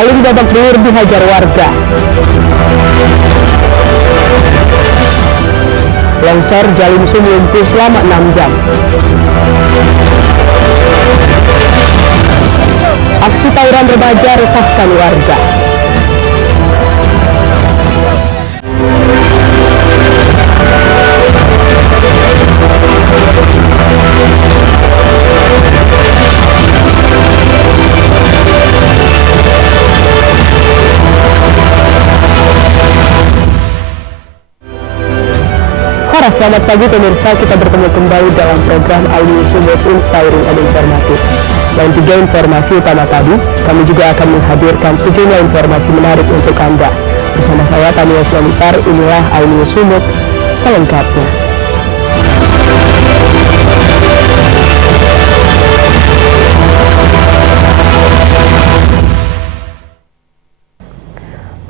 maling babak belur dihajar warga. Longsor Jalim Sum lumpuh selama 6 jam. Aksi tawuran remaja resahkan warga. Selamat pagi pemirsa, kita bertemu kembali dalam program Audio Sumut Inspiring and Informatif. Selain 3 informasi utama tadi, kami juga akan menghadirkan sejumlah informasi menarik untuk Anda. Bersama saya Tania Slamitar, inilah Audio Sumut selengkapnya.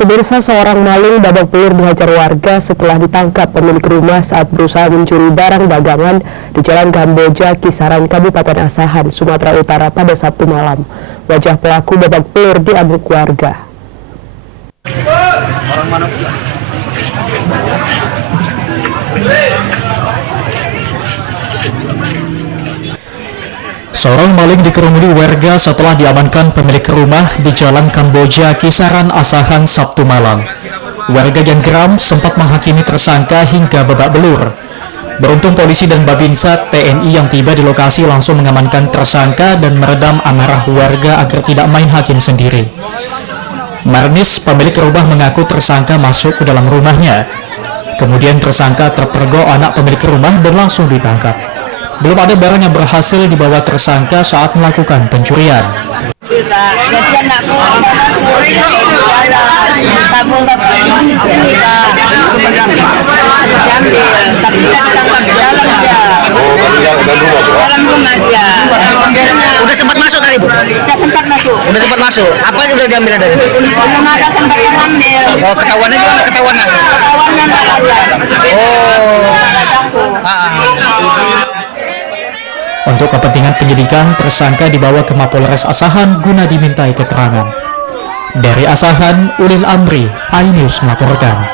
Pemirsa, seorang maling babak belur dihajar warga setelah ditangkap pemilik rumah saat berusaha mencuri barang dagangan di Jalan Kamboja, Kisaran, Kabupaten Asahan, Sumatera Utara pada Sabtu malam. Wajah pelaku babak belur diamuk warga. Seorang maling dikerumuni warga setelah diamankan pemilik rumah di Jalan Kamboja, Kisaran, Asahan, Sabtu malam. Warga yang geram sempat menghakimi tersangka hingga babak belur. Beruntung polisi dan Babinsa TNI yang tiba di lokasi langsung mengamankan tersangka dan meredam amarah warga agar tidak main hakim sendiri. Marnis, pemilik rumah, mengaku tersangka masuk ke dalam rumahnya. Kemudian tersangka terpergok anak pemilik rumah dan langsung ditangkap. Belum ada barang yang berhasil dibawa tersangka saat melakukan pencurian. Udah sempat masuk tadi, Bu? Saya sempat masuk. Udah sempat masuk. Apa yang udah diambil tadi? Belum ada sempat mengambil. Oh, ketahuannya gimana ketahuannya? Ketahuannya nggak ada. Untuk kepentingan penyidikan, tersangka dibawa ke Mapolres Asahan guna dimintai keterangan. Dari Asahan, Ulil Amri, iNews melaporkan.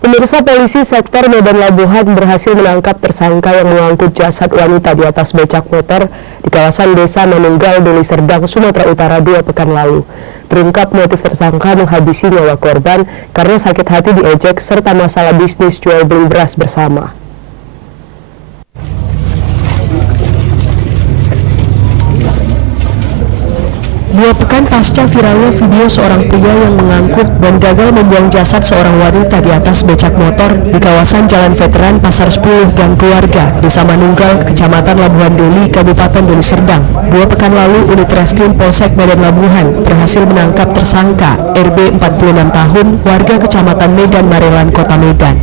Pemirsa, polisi sektor Medan Labuhan berhasil menangkap tersangka yang mengangkut jasad wanita di atas becak motor di kawasan Desa Manunggal, Deli Serdang, Sumatera Utara 2 pekan lalu. Terungkap motif tersangka menghabisi nyawa korban karena sakit hati diejek serta masalah bisnis jual beli beras bersama. 2 pekan pasca viralnya video seorang pria yang mengangkut dan gagal membuang jasad seorang wanita di atas becak motor di kawasan Jalan Veteran Pasar 10 Gang Keluarga, Desa Manunggal, Kecamatan Labuhan Deli, Kabupaten Deli Serdang. 2 pekan lalu, unit Reskrim Polsek Medan Labuhan berhasil menangkap tersangka RB 46 tahun, warga Kecamatan Medan Marelan, Kota Medan.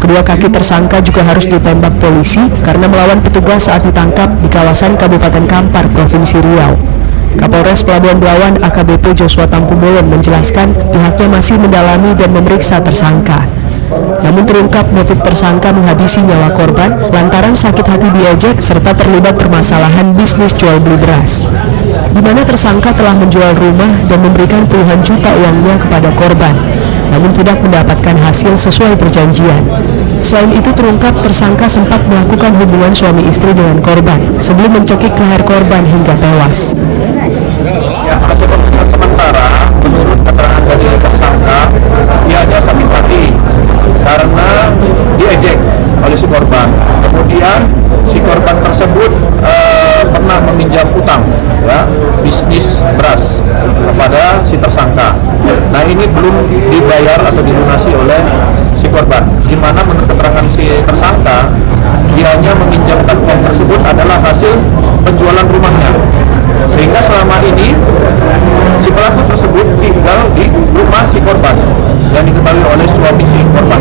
Kedua kaki tersangka juga harus ditembak polisi karena melawan petugas saat ditangkap di kawasan Kabupaten Kampar, Provinsi Riau. Kapolres Pelabuhan Belawan AKBP Joshua Tampumulon menjelaskan pihaknya masih mendalami dan memeriksa tersangka. Namun terungkap motif tersangka menghabisi nyawa korban lantaran sakit hati diejek serta terlibat permasalahan bisnis jual beli beras, di mana tersangka telah menjual rumah dan memberikan puluhan juta uangnya kepada korban, namun tidak mendapatkan hasil sesuai perjanjian. Selain itu terungkap tersangka sempat melakukan hubungan suami istri dengan korban sebelum mencekik leher korban hingga tewas. Hasil pemeriksaan sementara, menurut keterangan dari tersangka, dia hanya sakit hati karena diejek oleh si korban. Kemudian si korban tersebut pernah meminjam utang, ya, bisnis beras kepada si tersangka. Nah, ini belum dibayar atau dilunasi oleh si korban. Di mana menurut keterangan si tersangka, dia hanya meminjamkan uang tersebut adalah hasil penjualan rumahnya. Sehingga selama ini si pelaku tersebut tinggal di rumah si korban yang diketahui oleh suami si korban.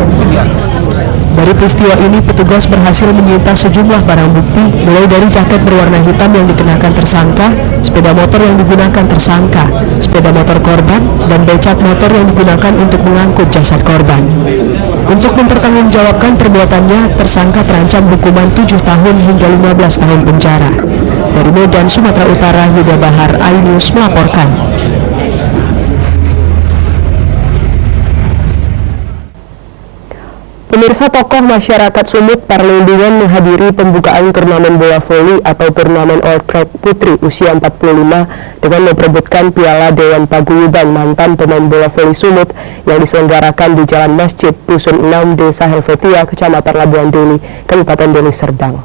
Dari peristiwa ini, petugas berhasil menyita sejumlah barang bukti, mulai dari jaket berwarna hitam yang dikenakan tersangka, sepeda motor yang digunakan tersangka, sepeda motor korban, dan becak motor yang digunakan untuk mengangkut jasad korban. Untuk mempertanggungjawabkan perbuatannya, tersangka terancam hukuman 7 tahun hingga 15 tahun penjara. Dari Medan, Sumatera Utara, Yuda Bahar, iNews melaporkan. Pemirsa, tokoh masyarakat Sumut Parlindungan menghadiri pembukaan turnamen bola voli atau turnamen All Track Putri usia 45 dengan memperebutkan Piala Dewan Paguyuban mantan pemain bola voli Sumut yang diselenggarakan di Jalan Masjid, Dusun 6, Desa Helvetia, Kecamatan Labuan Deli, Kabupaten Deli Serdang.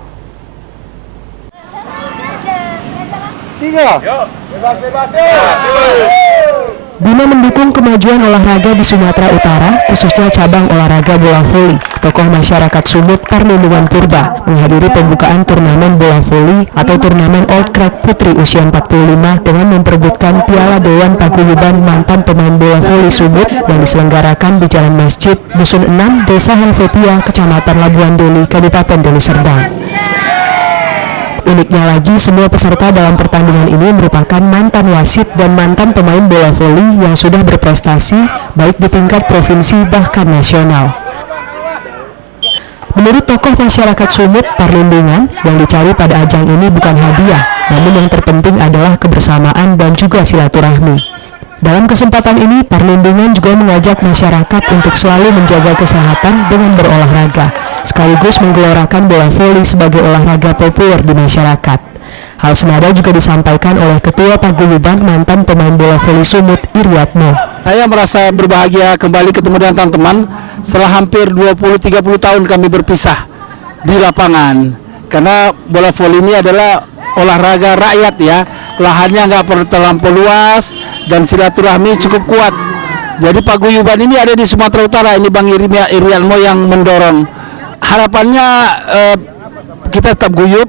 Guna mendukung kemajuan olahraga di Sumatera Utara, khususnya cabang olahraga bola voli, tokoh masyarakat Sumut Parlindungan Purba menghadiri pembukaan turnamen bola voli atau turnamen All Track Putri usia 45 dengan memperebutkan Piala Dewan Paguyuban mantan pemain bola voli Sumut yang diselenggarakan di Jalan Masjid, Dusun 6, Desa Helvetia, Kecamatan Labuan Deli, Kabupaten Deli Serdang. Uniknya lagi, semua peserta dalam pertandingan ini merupakan mantan wasit dan mantan pemain bola voli yang sudah berprestasi baik di tingkat provinsi bahkan nasional. Menurut tokoh masyarakat Sumut Parlindungan, yang dicari pada ajang ini bukan hadiah, namun yang terpenting adalah kebersamaan dan juga silaturahmi. Dalam kesempatan ini, Parlindungan juga mengajak masyarakat untuk selalu menjaga kesehatan dengan berolahraga, sekaligus menggelorakan bola voli sebagai olahraga populer di masyarakat. Hal senada juga disampaikan oleh Ketua Paguyuban mantan pemain bola voli Sumut, Iriatmo. Saya merasa berbahagia kembali ketemu dengan teman-teman setelah hampir 20-30 tahun kami berpisah di lapangan. Karena bola voli ini adalah olahraga rakyat ya. Lahannya nggak terlampau luas dan silaturahmi cukup kuat. Jadi paguyuban ini ada di Sumatera Utara, ini Bang Irianmo yang mendorong. Harapannya kita tetap guyup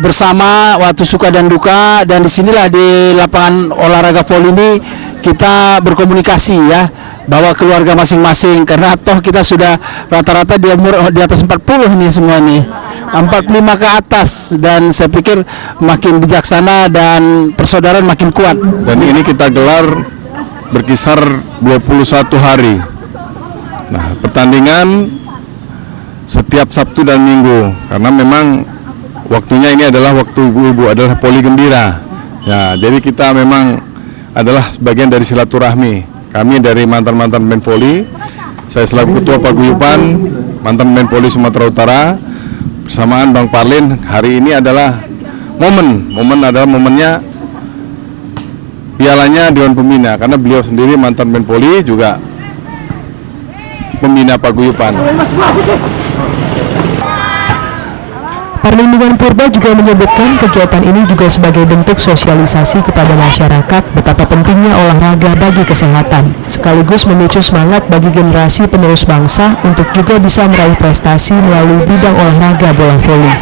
bersama waktu suka dan duka, dan disinilah di lapangan olahraga voli ini kita berkomunikasi ya, bawa keluarga masing-masing, karena toh kita sudah rata-rata di umur di atas 40 nih semua nih. 45 ke atas, dan saya pikir makin bijaksana dan persaudaraan makin kuat. Dan ini kita gelar berkisar 21 hari. Nah, pertandingan setiap Sabtu dan Minggu, karena memang waktunya ini adalah waktu ibu-ibu, adalah poli gembira. Ya, jadi kita memang adalah sebagian dari silaturahmi. Kami dari mantan-mantan pemain voli, saya selaku Ketua Paguyuban mantan pemain voli Sumatera Utara, bersamaan Bang Parlin, hari ini adalah momennya pialanya Dewan Pembina, karena beliau sendiri mantan Menpoli, juga pembina paguyuban. Parlindungan Purba juga menyebutkan kegiatan ini juga sebagai bentuk sosialisasi kepada masyarakat betapa pentingnya olahraga bagi kesehatan, sekaligus memicu semangat bagi generasi penerus bangsa untuk juga bisa meraih prestasi melalui bidang olahraga bola voli.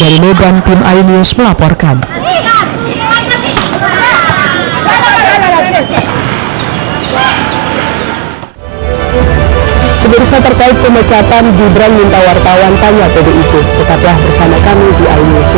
Dari Medan, tim iNews melaporkan. Pemirsa, terkait pemecatan Gibran minta wartawan tanya PDIP. Tetaplah bersama kami di iNews.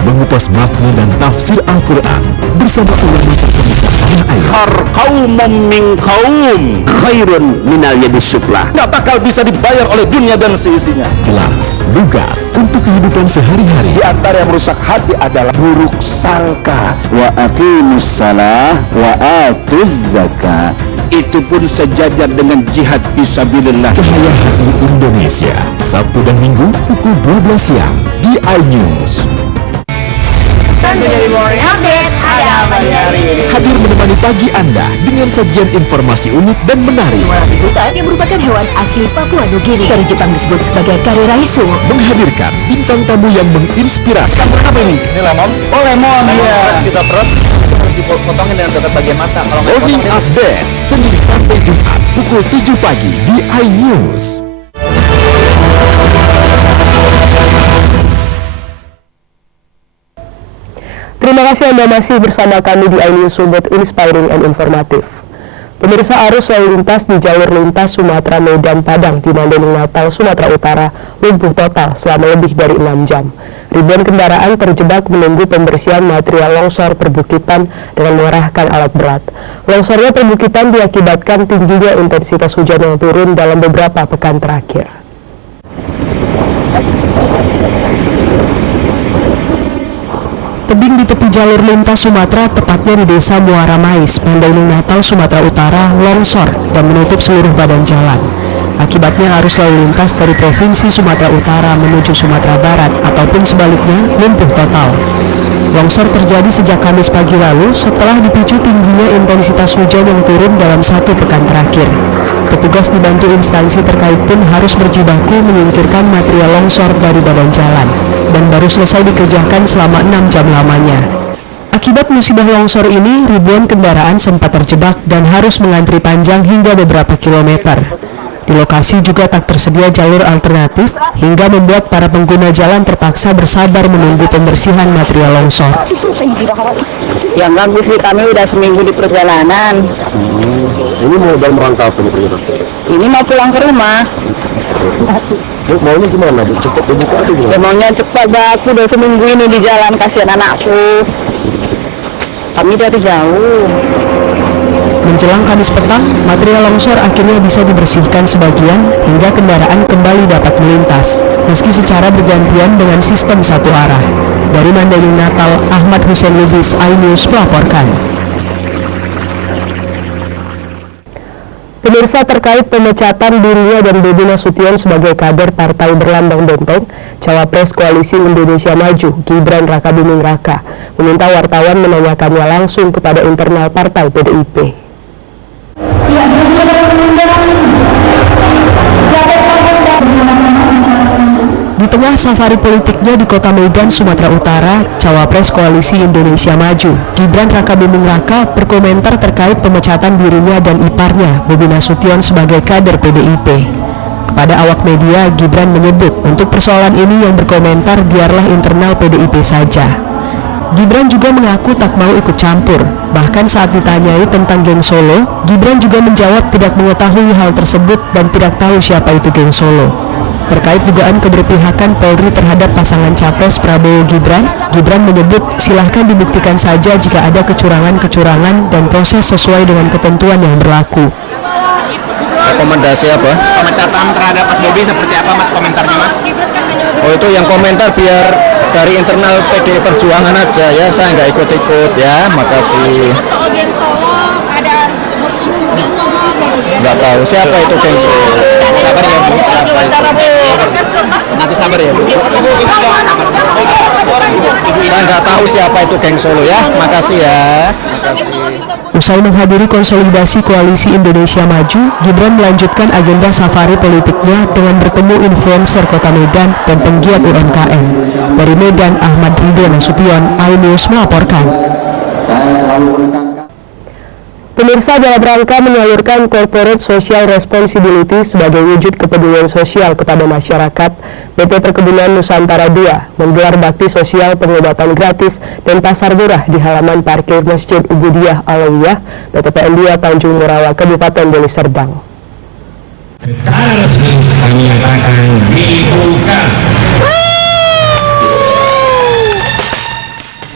Mengupas makna dan tafsir Al-Quran bersama ulama terkemuka tanah air. Kaum min kaum khairun minal yadis sufla. Nggak bakal bisa dibayar oleh dunia dan seisinya. Jelas, lugas untuk kehidupan sehari-hari. Di antara yang merusak hati adalah buruk sangka. Wa aqimus salah wa atuz zakah. Itu pun sejajar dengan jihad fisabilillah. Cahaya Hati Indonesia, Sabtu dan Minggu pukul 12 siang di iNews. Hadir menemani pagi Anda dengan sajian informasi unik dan menarik. Hutan yang merupakan hewan asli Papua Nugini, dari Jepang disebut sebagai kare raisu. Menghadirkan bintang tamu yang menginspirasi. Apa ini? Ini lemon. Oh, lemon. Iya. Kita perut dipotongin dengan dekat bagian mata. Kalau nggak Morning potong Update Senin sampai Jumat pukul 7 pagi di iNews. Terima kasih Anda masih bersama kami di iNews Sumut, inspiring and informatif. Pemirsa, arus lalu lintas di jalur lintas Sumatera Medan Padang di Mandailing Natal, Sumatera Utara lumpuh total selama lebih dari 6 jam. Ribuan kendaraan terjebak menunggu pembersihan material longsor perbukitan dengan mengerahkan alat berat. Longsornya perbukitan diakibatkan tingginya intensitas hujan yang turun dalam beberapa pekan terakhir. Tebing di tepi jalur lintas Sumatera, tepatnya di Desa Muara Mais, Mandailing Natal, Sumatera Utara, longsor dan menutup seluruh badan jalan. Akibatnya arus lalu lintas dari Provinsi Sumatera Utara menuju Sumatera Barat ataupun sebaliknya lumpuh total. Longsor terjadi sejak Kamis pagi lalu setelah dipicu tingginya intensitas hujan yang turun dalam 1 pekan terakhir. Petugas dibantu instansi terkait pun harus berjibaku menyingkirkan material longsor dari badan jalan dan baru selesai dikerjakan selama 6 jam lamanya. Akibat musibah longsor ini, ribuan kendaraan sempat terjebak dan harus mengantri panjang hingga beberapa kilometer. Di lokasi juga tak tersedia jalur alternatif hingga membuat para pengguna jalan terpaksa bersabar menunggu pembersihan material longsor. Yang ganggu sih, kami udah seminggu di perjalanan. Ini mau dalam rangka apa nih? Ini mau pulang ke rumah. Maunya gimana? Cepat dibuka aja gimana? Emangnya cepat, aku udah seminggu ini di jalan, kasihan anakku. Kami dari jauh. Menjelang Kamis petang, material longsor akhirnya bisa dibersihkan sebagian hingga kendaraan kembali dapat melintas, meski secara bergantian dengan sistem satu arah. Dari Mandailing Natal, Ahmad Hussein Lubis, iNews melaporkan. Pemirsa, terkait pemecatan dirinya dan Bobi Nasution sebagai kader Partai Berlambang Benteng, Cawapres Koalisi Indonesia Maju, Gibran Rakabuming Raka, meminta wartawan menanyakannya langsung kepada internal Partai PDIP. Di tengah safari politiknya di Kota Medan, Sumatera Utara, Cawapres Koalisi Indonesia Maju, Gibran Rakabuming Raka berkomentar terkait pemecatan dirinya dan iparnya, Bobi Nasution sebagai kader PDIP. Kepada awak media, Gibran menyebut untuk persoalan ini yang berkomentar biarlah internal PDIP saja. Gibran juga mengaku tak mau ikut campur. Bahkan saat ditanyai tentang geng Solo, Gibran juga menjawab tidak mengetahui hal tersebut dan tidak tahu siapa itu geng Solo. Terkait dugaan keberpihakan Polri terhadap pasangan Capres Prabowo Gibran, Gibran menyebut silahkan dibuktikan saja jika ada kecurangan-kecurangan dan proses sesuai dengan ketentuan yang berlaku. Rekomendasi apa? Pemecatan terhadap Mas Bobi seperti apa Mas komentarnya Mas? Oh, itu yang komentar biar dari internal PDI Perjuangan aja ya, saya nggak ikut-ikut ya, makasih. Soal geng Solo, ada isu geng Solo, Nggak tahu siapa itu geng Solo. Sabar ya Bu, Siapa itu? nanti sabar ya Bu. Saya nggak tahu siapa itu geng Solo ya, makasih ya. Makasih. Usai menghadiri konsolidasi Koalisi Indonesia Maju, Gibran melanjutkan agenda safari politiknya dengan bertemu influencer Kota Medan dan penggiat UMKM. Dari Medan, Ahmad Ridwan Nasution, iNews melaporkan. Pemirsa, dalam rangka menyalurkan corporate social responsibility sebagai wujud kepedulian sosial kepada masyarakat, PT Perkebunan Nusantara II menggelar bakti sosial pengobatan gratis dan pasar murah di halaman parkir Masjid Ubudiyah Alawiyah, PTPN 2 Tanjung Morawa, Kabupaten Deli Serdang. Secara resmi kami nyatakan dibuka.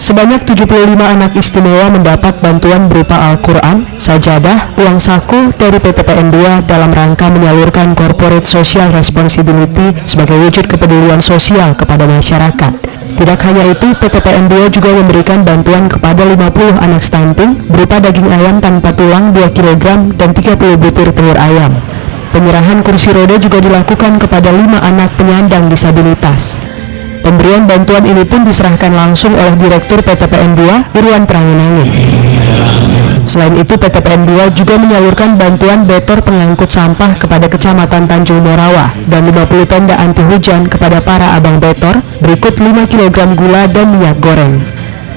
Sebanyak 75 anak istimewa mendapat bantuan berupa Al-Quran, sajadah, uang saku dari PTPN 2 dalam rangka menyalurkan corporate social responsibility sebagai wujud kepedulian sosial kepada masyarakat. Tidak hanya itu, PTPN 2 juga memberikan bantuan kepada 50 anak stunting berupa daging ayam tanpa tulang 2 kg dan 30 butir telur ayam. Penyerahan kursi roda juga dilakukan kepada 5 anak penyandang disabilitas. Pemberian bantuan ini pun diserahkan langsung oleh Direktur PTPN 2, Irwan Pranginangin. Selain itu, PTPN 2 juga menyalurkan bantuan betor pengangkut sampah kepada Kecamatan Tanjung Morawa dan 50 tenda anti hujan kepada para abang betor, berikut 5 kg gula dan minyak goreng.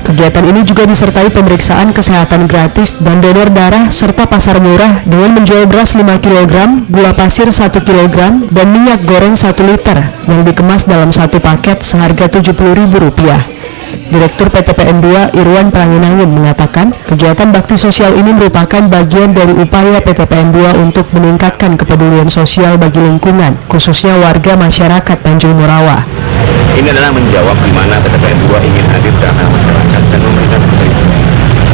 Kegiatan ini juga disertai pemeriksaan kesehatan gratis dan donor darah serta pasar murah dengan menjual beras 5 kg, gula pasir 1 kg, dan minyak goreng 1 liter yang dikemas dalam satu paket seharga Rp70.000. Direktur PTPN 2 Irwan Pranginangin mengatakan kegiatan bakti sosial ini merupakan bagian dari upaya PTPN 2 untuk meningkatkan kepedulian sosial bagi lingkungan, khususnya warga masyarakat Tanjung Morawa. Ini adalah menjawab di mana PTPN 2 ingin hadir di tengah masyarakat dan memberikan kontribusi.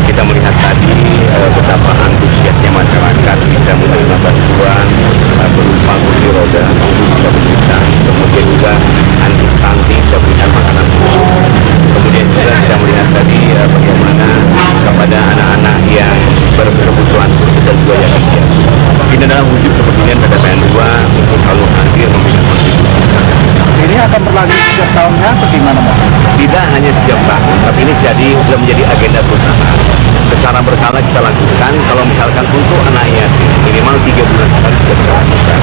Kita melihat tadi betapa antusiasnya masyarakat bisa menerima bantuan berupa kursi roda untuk bisa berjalan, kemudian juga anti stunting bisa berikan makanan khusus. Kemudian juga kita melihat tadi bagaimana kepada anak-anak yang berkebutuhan khusus dan juga yatim. Ini adalah wujud kepedulian PTPN 2 untuk selalu hadir memberikan kontribusi. Ini akan berlanjut setiap tahunnya atau gimana, Pak? Tidak hanya setiap tahun, tapi ini sudah menjadi agenda perusahaan. Secara berkala kita lakukan, kalau misalkan untuk anak yatim minimal 3 bulan sekali sudah kita lakukan.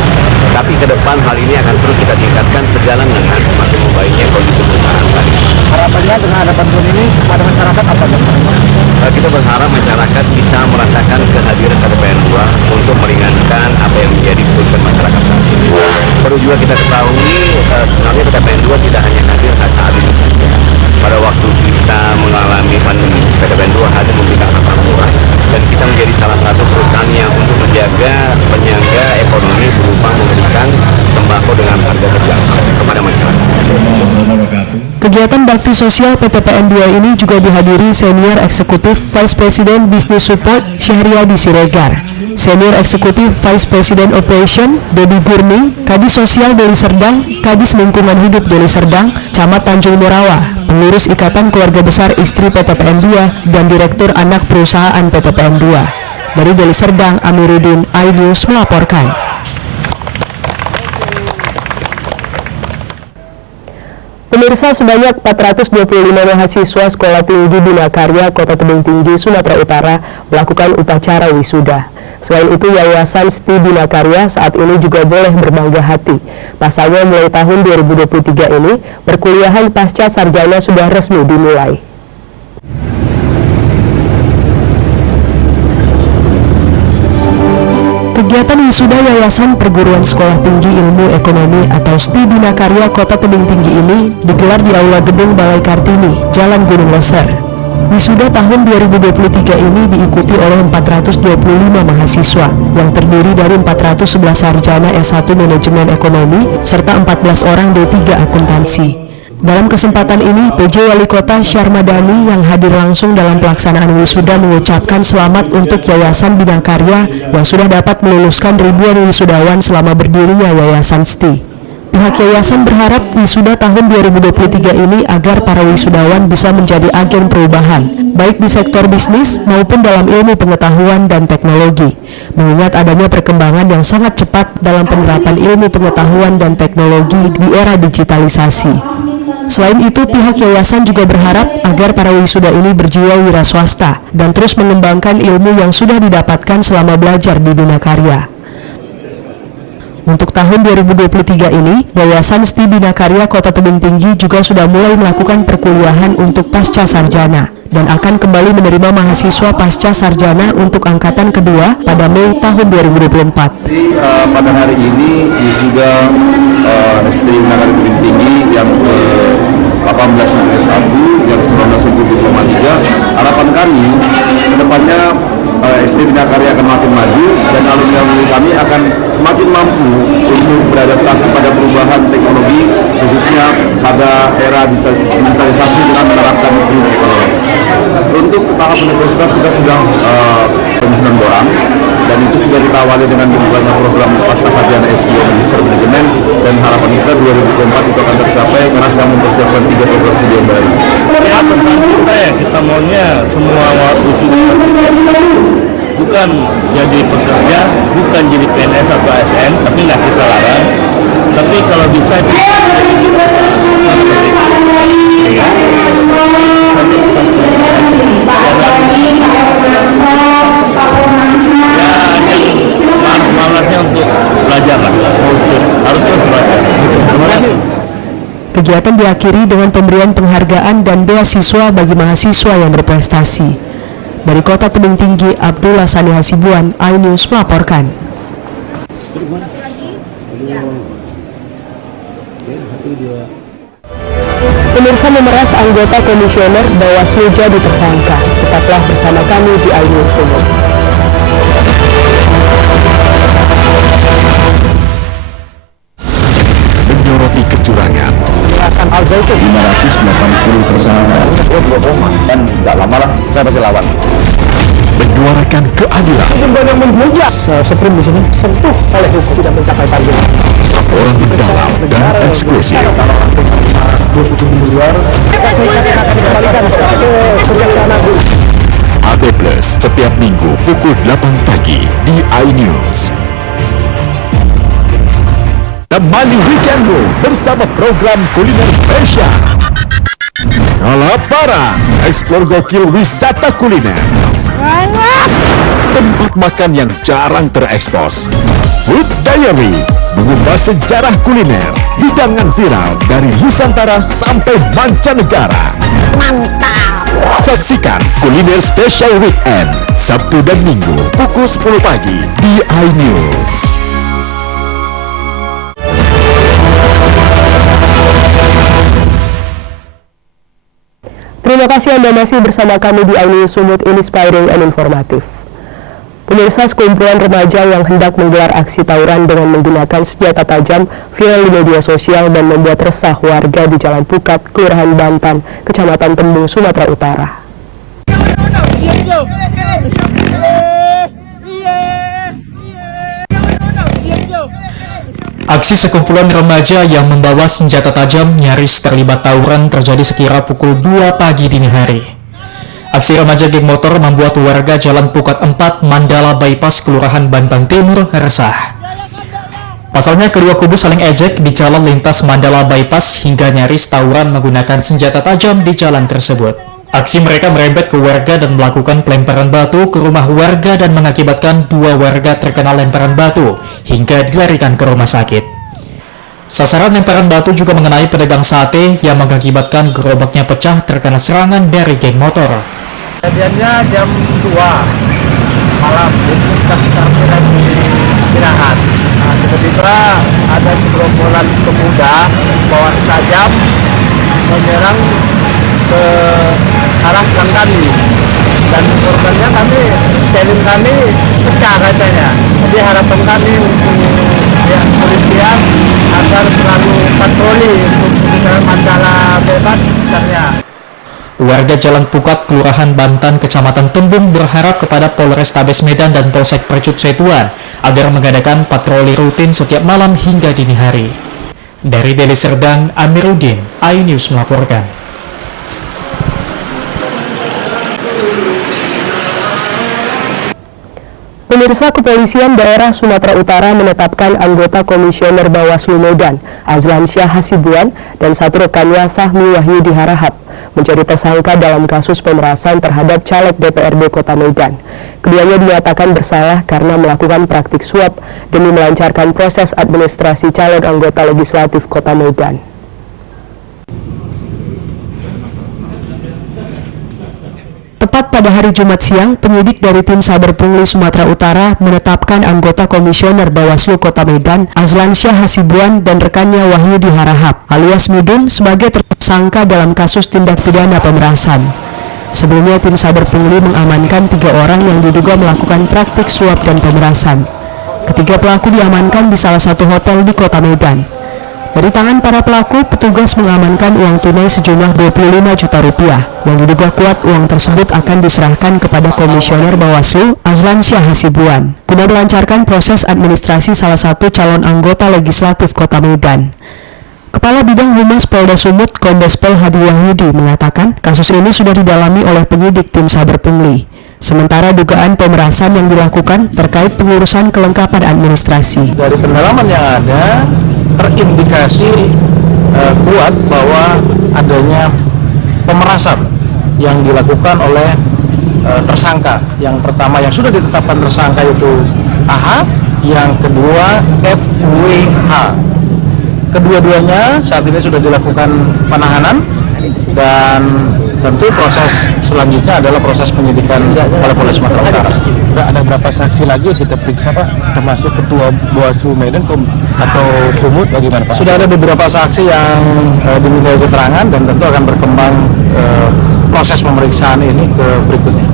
Tapi ke depan hal ini akan terus kita tingkatkan sejalan dengan semakin membaiknya kondisi perusahaan tadi. Harapannya dengan ada bantuan ini pada masyarakat apa? Kita berharap masyarakat bisa merasakan kehadiran PTPN 2 untuk meringankan apa yang menjadi kebutuhan masyarakat saat ini. Perlu juga kita ketahui, sebenarnya PTPN 2 tidak hanya hadir saat ini saja. Pada waktu kita mengalami pandemi, PTPN 2 hadir memberikan harapan murah dan kita menjadi salah satu perusahaan yang untuk menjaga penyangga ekonomi berupa memberikan sembako dengan harga terjangkau kepada masyarakat. Kegiatan bakti sosial PTPN 2 ini juga dihadiri Senior Eksekutif Vice President Business Support Syahriadi Siregar, Senior Eksekutif Vice President Operation Dedi Gurning, Kadis Sosial Deli Serdang, Kadis Lingkungan Hidup Deli Serdang, Camat Tanjung Morawa, Pengurus Ikatan Keluarga Besar Istri PTPN 2, dan Direktur Anak Perusahaan PTPN 2. Dari Deli Serdang, Amiruddin, iNews melaporkan. Pemirsa, sebanyak 425 mahasiswa Sekolah Tinggi Bina Karya Kota Tebing Tinggi, Sumatera Utara melakukan upacara wisuda. Selain itu, Yayasan STI Bina Karya saat ini juga boleh berbangga hati. Pasalnya mulai tahun 2023 ini, perkuliahan pasca sarjana sudah resmi dimulai. Kegiatan wisuda Yayasan Perguruan Sekolah Tinggi Ilmu Ekonomi atau STI Bina Karya Kota Tebing Tinggi ini digelar di Aula Gedung Balai Kartini, Jalan Gunung Leser. Wisuda tahun 2023 ini diikuti oleh 425 mahasiswa yang terdiri dari 411 sarjana S1 Manajemen Ekonomi serta 14 orang D3 Akuntansi. Dalam kesempatan ini, PJ Wali Kota Syarmadani yang hadir langsung dalam pelaksanaan wisuda mengucapkan selamat untuk Yayasan Bina Karya yang sudah dapat meluluskan ribuan wisudawan selama berdirinya Yayasan STI. Pihak yayasan berharap wisuda tahun 2023 ini agar para wisudawan bisa menjadi agen perubahan, baik di sektor bisnis maupun dalam ilmu pengetahuan dan teknologi, mengingat adanya perkembangan yang sangat cepat dalam penerapan ilmu pengetahuan dan teknologi di era digitalisasi. Selain itu, pihak yayasan juga berharap agar para wisuda ini berjiwa wira swasta dan terus mengembangkan ilmu yang sudah didapatkan selama belajar di Bina Karya. Untuk tahun 2023 ini, Yayasan STI Bina Karya Kota Tebing Tinggi juga sudah mulai melakukan perkuliahan untuk pasca sarjana dan akan kembali menerima mahasiswa pasca sarjana untuk angkatan kedua pada Mei tahun 2024. Pada hari ini wisuda STI Bina Karya Tebing Tinggi yang 18 sampai 1 yang 19 untuk diploma 3. Harapan kami kedepannya STI Bina Karya akan makin maju dan alumni kami akan semakin mampu untuk beradaptasi pada perubahan teknologi khususnya pada era digitalisasi dengan menerapkan ilmu ekonomi. Untuk tahap universitas kita sudah penyusunan borang dan itu sudah kita awali dengan dimulainya program pasca sarjana S2 Magister Manajemen dan harapan kita 2024 itu akan tercapai karena sedang mempersiapkan 3 program studi yang baru. Ya, pesan kita ya, kita maunya semua wisuda bukan jadi pekerja, bukan jadi PNS atau ASN, tapi nggak kita larang. Tapi kalau bisa malasnya untuk belajar lah, harus terus belajar. Terima kasih. Kegiatan diakhiri dengan pemberian penghargaan dan beasiswa bagi mahasiswa yang berprestasi. Dari Kota Tebing Tinggi, Abdullah Sani Hasibuan, iNews melaporkan. Pemirsa, memeras anggota komisioner Bawaslu jadi tersangka. Tetaplah bersama kami di iNews Sumut. Menyoroti kecurangan, Hasan saya itu 580 tersangka. Dan nggak lama lah saya pasti lawan. Menyuarakan keadilan. Yang menghujat Supreme di sini sentuh oleh hukum tidak mencapai target. Orang mendalam dan eksklusif. AB Plus setiap minggu pukul 8 pagi di iNews. Temani weekendmu bersama program kuliner spesial. Kalaparan, eksplor gokil wisata kuliner. Tempat makan yang jarang terekspos. Food Diary, mengupas sejarah kuliner, hidangan viral dari Nusantara sampai mancanegara. Mantap. Saksikan Kuliner Special Weekend, Sabtu dan Minggu, pukul 10 pagi di iNews. Terima kasih Anda masih bersama kami di iNews Sumut Inspiring and Informatif. Pemirsa, sekumpulan remaja yang hendak menggelar aksi tawuran dengan menggunakan senjata tajam viral di media sosial dan membuat resah warga di Jalan Pukat, Kelurahan Bantan, Kecamatan Tembung, Sumatera Utara. Aksi sekumpulan remaja yang membawa senjata tajam nyaris terlibat tawuran terjadi sekira pukul 2 pagi dini hari. Aksi remaja geng motor membuat warga Jalan Pukat 4, Mandala Bypass, Kelurahan Bantan Timur resah. Pasalnya kedua kubu saling ejek di jalan lintas Mandala Bypass hingga nyaris tawuran menggunakan senjata tajam di jalan tersebut. Aksi mereka merembet ke warga dan melakukan pelemparan batu ke rumah warga dan mengakibatkan 2 warga terkena lemparan batu hingga dilarikan ke rumah sakit. Sasaran lemparan batu juga mengenai pedagang sate yang mengakibatkan gerobaknya pecah terkena serangan dari geng motor. Kejadiannya jam 2 malam, jadi kita sekarang lagi istirahat. Nah, tiba-tiba ada segerombolan pemuda bawa sajam menyerang ke arah kang kami, dan korbannya kami styling kami pecah katanya. Jadi harapan kami untuk pihak kepolisian agar selalu patroli untuk sekitar Mandala Bebas sekitarnya. Warga Jalan Pukat, Kelurahan Bantan, Kecamatan Tembung berharap kepada Polrestabes Medan dan Polsek Percut Setuan agar mengadakan patroli rutin setiap malam hingga dini hari. Dari Deli Serdang, Amiruddin, iNews melaporkan. Pemirsa, Kepolisian Daerah Sumatera Utara menetapkan anggota Komisioner Bawaslu Medan, Azlan Syah Hasibuan, dan satu rekannya Fahmi Wahyudi Harahap menjadi tersangka dalam kasus pemerasan terhadap caleg DPRD Kota Medan. Keduanya dinyatakan bersalah karena melakukan praktik suap demi melancarkan proses administrasi caleg anggota legislatif Kota Medan. Tepat pada hari Jumat siang, penyidik dari tim Saber Pungli Sumatera Utara menetapkan anggota Komisioner Bawaslu Kota Medan, Azlan Syah Hasibuan, dan rekannya Wahyudi Harahap alias Midun sebagai tersangka dalam kasus tindak pidana pemerasan. Sebelumnya, tim Saber Pungli mengamankan 3 orang yang diduga melakukan praktik suap dan pemerasan. Ketiga pelaku diamankan di salah satu hotel di Kota Medan. Dari tangan para pelaku, petugas mengamankan uang tunai sejumlah 25 juta rupiah, yang diduga kuat uang tersebut akan diserahkan kepada Komisioner Bawaslu, Azlan Syah Hasibuan, guna melancarkan proses administrasi salah satu calon anggota legislatif Kota Medan. Kepala Bidang Humas Polda Sumut, Kombes Pol Hadi Wahyudi, mengatakan kasus ini sudah didalami oleh penyidik tim Saber Pungli. Sementara dugaan pemerasan yang dilakukan terkait pengurusan kelengkapan administrasi. Dari pendalaman yang ada, terindikasi kuat bahwa adanya pemerasan yang dilakukan oleh tersangka. Yang pertama yang sudah ditetapkan tersangka itu AH, yang kedua FWH. Kedua-duanya saat ini sudah dilakukan penahanan, dan tentu proses selanjutnya adalah proses penyidikan oleh Polres Sumatera Utara. Ada berapa saksi lagi kita periksa Pak, termasuk Ketua Bawaslu Medan atau Sumut, bagaimana Pak? Sudah ada beberapa saksi yang diminta keterangan, dan tentu akan berkembang proses pemeriksaan ini ke berikutnya.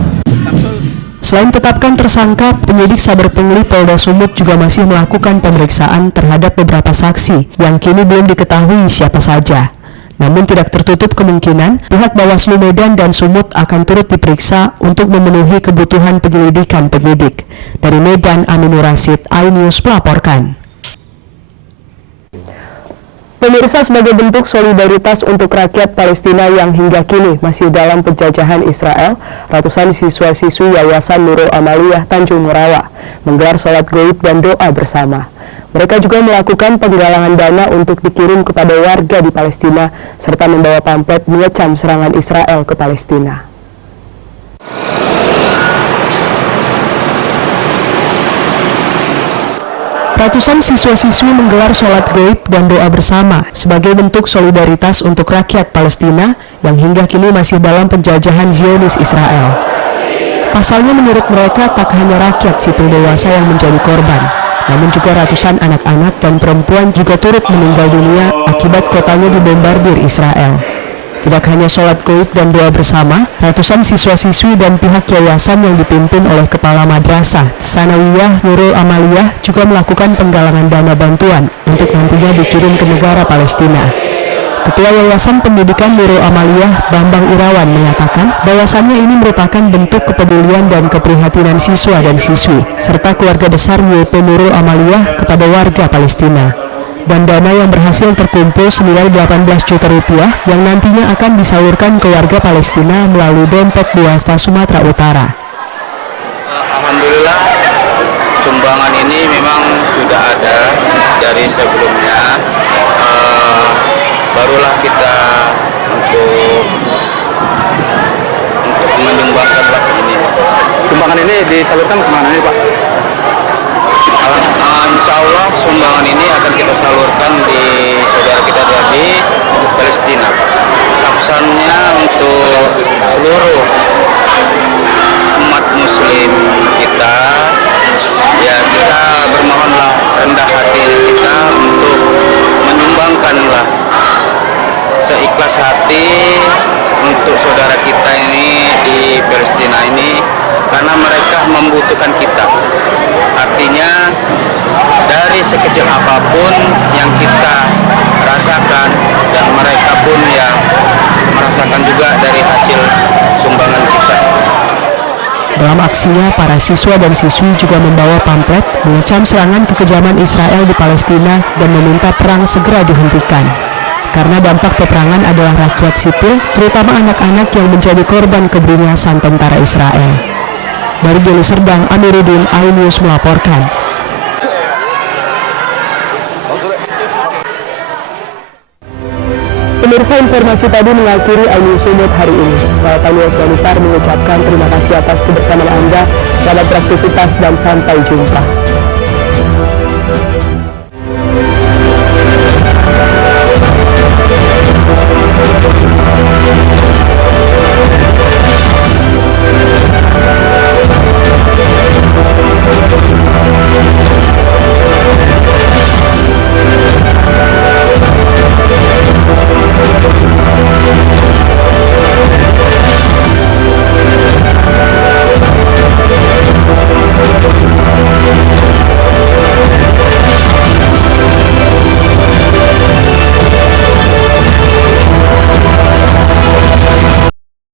Selain tetapkan tersangka, penyidik Saber Pungli Polda Sumut juga masih melakukan pemeriksaan terhadap beberapa saksi yang kini belum diketahui siapa saja. Namun tidak tertutup kemungkinan pihak Bawaslu Medan dan Sumut akan turut diperiksa untuk memenuhi kebutuhan penyelidikan penyidik. Dari Medan, Aminur Rasid, iNews melaporkan. Pemirsa, sebagai bentuk solidaritas untuk rakyat Palestina yang hingga kini masih dalam penjajahan Israel, ratusan siswa-siswi Yayasan Nurul Amaliyah Tanjung Morawa menggelar sholat gaib dan doa bersama. Mereka juga melakukan penggalangan dana untuk dikirim kepada warga di Palestina, serta membawa pamflet mengecam serangan Israel ke Palestina. Ratusan siswa-siswi menggelar sholat gaib dan doa bersama sebagai bentuk solidaritas untuk rakyat Palestina yang hingga kini masih dalam penjajahan Zionis Israel. Pasalnya menurut mereka tak hanya rakyat sipil dewasa yang menjadi korban, namun juga ratusan anak-anak dan perempuan juga turut meninggal dunia akibat kotanya dibombardir Israel. Tidak hanya sholat gaib dan doa bersama, ratusan siswa-siswi dan pihak yayasan yang dipimpin oleh Kepala Madrasah Sanawiyah Nurul Amaliyah juga melakukan penggalangan dana bantuan untuk nantinya dikirim ke negara Palestina. Ketua Yayasan Pendidikan Nurul Amaliyah, Bambang Irawan, mengatakan bahwasannya ini merupakan bentuk kepedulian dan keprihatinan siswa dan siswi, serta keluarga besar YP Nurul Amaliyah kepada warga Palestina. Dan dana yang berhasil terkumpul senilai 18 juta rupiah yang nantinya akan disalurkan ke warga Palestina melalui dompet duafa Sumatera Utara. Alhamdulillah, sumbangan ini memang sudah ada dari sebelumnya. Barulah kita untuk menyumbangkan ini. Sumbangan ini disalurkan kemana nih Pak? Insya Allah sumbangan ini akan kita salurkan di saudara kita di Palestina. Sabsannya untuk seluruh umat muslim kita, ya kita bermohonlah rendah hati kita untuk menyumbangkanlah seikhlas hati untuk saudara kita ini di Palestina ini, karena mereka membutuhkan kita. Artinya dari sekecil apapun yang kita rasakan, dan mereka pun yang merasakan juga dari hasil sumbangan kita. Dalam aksinya, para siswa dan siswi juga membawa pamflet mengecam serangan kekejaman Israel di Palestina dan meminta perang segera dihentikan. Karena dampak peperangan adalah rakyat sipil, terutama anak-anak yang menjadi korban keberingasan tentara Israel. Dari Deli Serdang, Amiruddin, iNews melaporkan. Pemirsa, informasi tadi mengakhiri iNews Sumut hari ini. Saya Tania Swanipar mengucapkan terima kasih atas kebersamaan Anda. Selamat beraktivitas dan sampai jumpa.